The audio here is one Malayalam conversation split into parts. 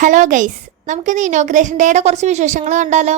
ഹലോ ഗൈസ്, നമുക്കിന്ന് ഇനോഗ്രേഷൻ ഡേയുടെ കുറച്ച് വിശേഷങ്ങൾ കണ്ടാലോ.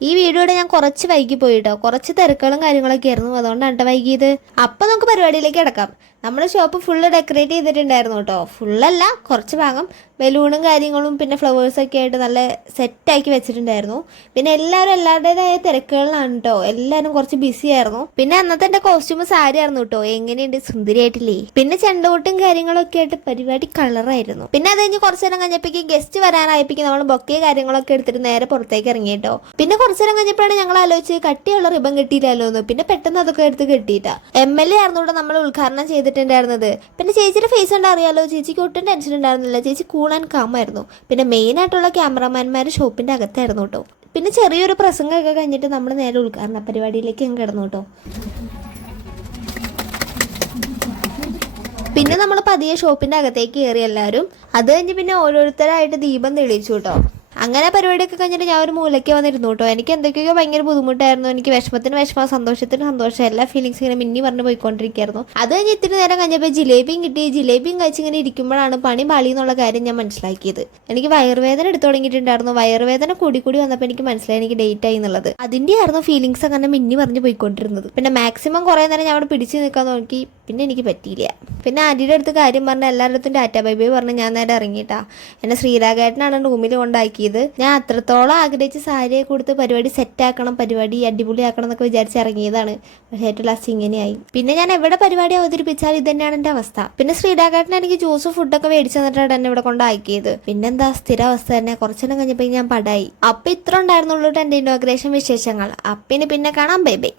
ഈ വീഡിയോയുടെ ഞാൻ കുറച്ച് വൈകി പോയിട്ടോ, കുറച്ച് തിരക്കുകളും കാര്യങ്ങളൊക്കെ ആയിരുന്നു, അതുകൊണ്ടാണ് കേട്ടോ വൈകിയത്. അപ്പം നമുക്ക് പരിപാടിയിലേക്ക് കിടക്കാം. നമ്മുടെ ഷോപ്പ് ഫുള്ള് ഡെക്കറേറ്റ് ചെയ്തിട്ടുണ്ടായിരുന്നു കേട്ടോ. ഫുള്ളല്ല, കുറച്ച് ഭാഗം ബലൂണും കാര്യങ്ങളും പിന്നെ ഫ്ലവേഴ്സൊക്കെ ആയിട്ട് നല്ല സെറ്റാക്കി വെച്ചിട്ടുണ്ടായിരുന്നു. പിന്നെ എല്ലാവരുടേതായ തിരക്കുകളിലാണ് കേട്ടോ, എല്ലാവരും കുറച്ച് ബിസി ആയിരുന്നു. പിന്നെ അന്നത്തെ എൻ്റെ കോസ്റ്റ്യൂം സാരി ആയിരുന്നു കേട്ടോ. എങ്ങനെയുണ്ട്, സുന്ദരിയായിട്ടില്ലേ? പിന്നെ ചെണ്ടകൂട്ടും കാര്യങ്ങളൊക്കെ ആയിട്ട് പരിപാടി കളറായിരുന്നു. പിന്നെ അത് കഴിഞ്ഞ് കുറച്ച് നേരം കഴിഞ്ഞപ്പോഴേക്ക് ഗസ്റ്റ് വരാനായപ്പോഴേക്കും നമ്മൾ ബൊക്കെ കാര്യങ്ങളൊക്കെ എടുത്തിട്ട് നേരെ പുറത്തേക്ക് ഇറങ്ങി കേട്ടോ. പിന്നെ കുറച്ച് നേരം കഴിഞ്ഞപ്പോഴാണ് ഞങ്ങൾ ആലോചിച്ച് കട്ടിയുള്ള റിബൺ കെട്ടിയില്ലല്ലോ എന്ന്. പിന്നെ പെട്ടെന്ന് അതൊക്കെ എടുത്ത് കെട്ടിയിട്ടാ. MLA ആയിരുന്നു ഇവിടെ നമ്മൾ ഉദ്ഘാടനം ചെയ്തിട്ടുണ്ടായിരുന്നത്. പിന്നെ ചേച്ചിയുടെ ഫേസ് കണ്ടാൽ അറിയാലോ, ചേച്ചിക്ക് ഒട്ടും ടെൻഷൻ ഉണ്ടായിരുന്നില്ല. ചേച്ചി കൂൾ ആൻഡ് കാം ആയിരുന്നു. പിന്നെ മെയിൻ ആയിട്ടുള്ള ക്യാമറമാൻമാർ ഷോപ്പിന്റെ അകത്തായിരുന്നു കേട്ടോ. പിന്നെ ചെറിയൊരു പ്രസംഗമൊക്കെ കഴിഞ്ഞിട്ട് നമ്മൾ നേരെ ഉദ്ഘാടന പരിപാടിയിലേക്ക് അങ്ങ് കിടന്നു കേട്ടോ. പിന്നെ നമ്മൾ പതിയെ ഷോപ്പിന്റെ അകത്തേക്ക് കയറി എല്ലാവരും. അത് കഴിഞ്ഞ് പിന്നെ ഓരോരുത്തരായിട്ട് ദീപം തെളിയിച്ചു കേട്ടോ. അങ്ങനെ പരിപാടിയൊക്കെ കഴിഞ്ഞിട്ട് ഞാൻ ഒരു മൂലയ്ക്ക് വന്നിരുന്നു കേട്ടോ. എനിക്ക് എന്തൊക്കെയോ ഭയങ്കര ബുദ്ധിമുട്ടായിരുന്നു. എനിക്ക് വിഷമത്തിന് വിഷമം, സന്തോഷത്തിന് സന്തോഷം, എല്ലാ ഫീലിങ്സ് ഇങ്ങനെ മിന്നി പറഞ്ഞ് പോയിക്കൊണ്ടിരിക്കുകയായിരുന്നു. അത് കഴിഞ്ഞ് ഇത്തിരി നേരം കഴിഞ്ഞപ്പോൾ ജിലേബിയും കിട്ടി. ജിലേബിയും കഴിച്ചിങ്ങനെ ഇരിക്കുമ്പോഴാണ് പണി പാളി എന്നുള്ള കാര്യം ഞാൻ മനസ്സിലാക്കിയത്. എനിക്ക് വയറുവേദന എടുത്തു തുടങ്ങിയിട്ടുണ്ടായിരുന്നു. വയറുവേദന കൂടി വന്നപ്പോൾ എനിക്ക് മനസ്സിലായി എനിക്ക് ഡേറ്റ് ആയി എന്നുള്ളത്. അതിൻ്റെ ആയിരുന്നു ഫീലിങ്സ് അങ്ങനെ മിന്നി പറഞ്ഞ് പോയിക്കൊണ്ടിരുന്നത്. പിന്നെ മാക്സിമം കുറേ നേരം ഞാൻ അവിടെ പിടിച്ച് നിൽക്കാൻ നോക്കി. പിന്നെ എനിക്ക് പറ്റിയില്ല. പിന്നെ ആൻറ്റിയുടെ അടുത്ത് കാര്യം പറഞ്ഞ് എല്ലാവരുടെ അടുത്തും ടാറ്റ ബൈ ബൈ പറഞ്ഞ് ഞാൻ നേരെ ഇറങ്ങിയിട്ടാ. എന്നെ ശ്രീരാഗേട്ടനാണ് റൂമിൽ കൊണ്ടാക്കിയത്. ഞാൻ അത്രത്തോളം ആഗ്രഹിച്ച് സാരിയെ കൊടുത്ത് പരിപാടി സെറ്റാക്കണം, പരിപാടി അടിപൊളിയാക്കണം എന്നൊക്കെ വിചാരിച്ച് ഇറങ്ങിയതാണ്. പക്ഷേ ഏറ്റവും ലാസ്റ്റ് ഇങ്ങനെയായി. പിന്നെ ഞാൻ എവിടെ പരിപാടി അവതരിപ്പിച്ചാലും ഇത് തന്നെയാണ് എൻ്റെ അവസ്ഥ. പിന്നെ ശ്രീരാഗേട്ടൻ എനിക്ക് ജ്യൂസ് ഫുഡൊക്കെ മേടിച്ചു തന്നിട്ടാണ് എന്നെ ഇവിടെ കൊണ്ടാക്കിയത്. പിന്നെന്താ സ്ഥിര അവസ്ഥ തന്നെ. കുറച്ചെണ്ണം കഴിഞ്ഞപ്പോൾ ഞാൻ പടായി. അപ്പം ഇത്ര ഉണ്ടായിരുന്നുള്ളൂ എൻ്റെ ഇനോഗ്രേഷൻ വിശേഷങ്ങൾ. അപ്പിന് പിന്നെ കാണാം. Bye bye.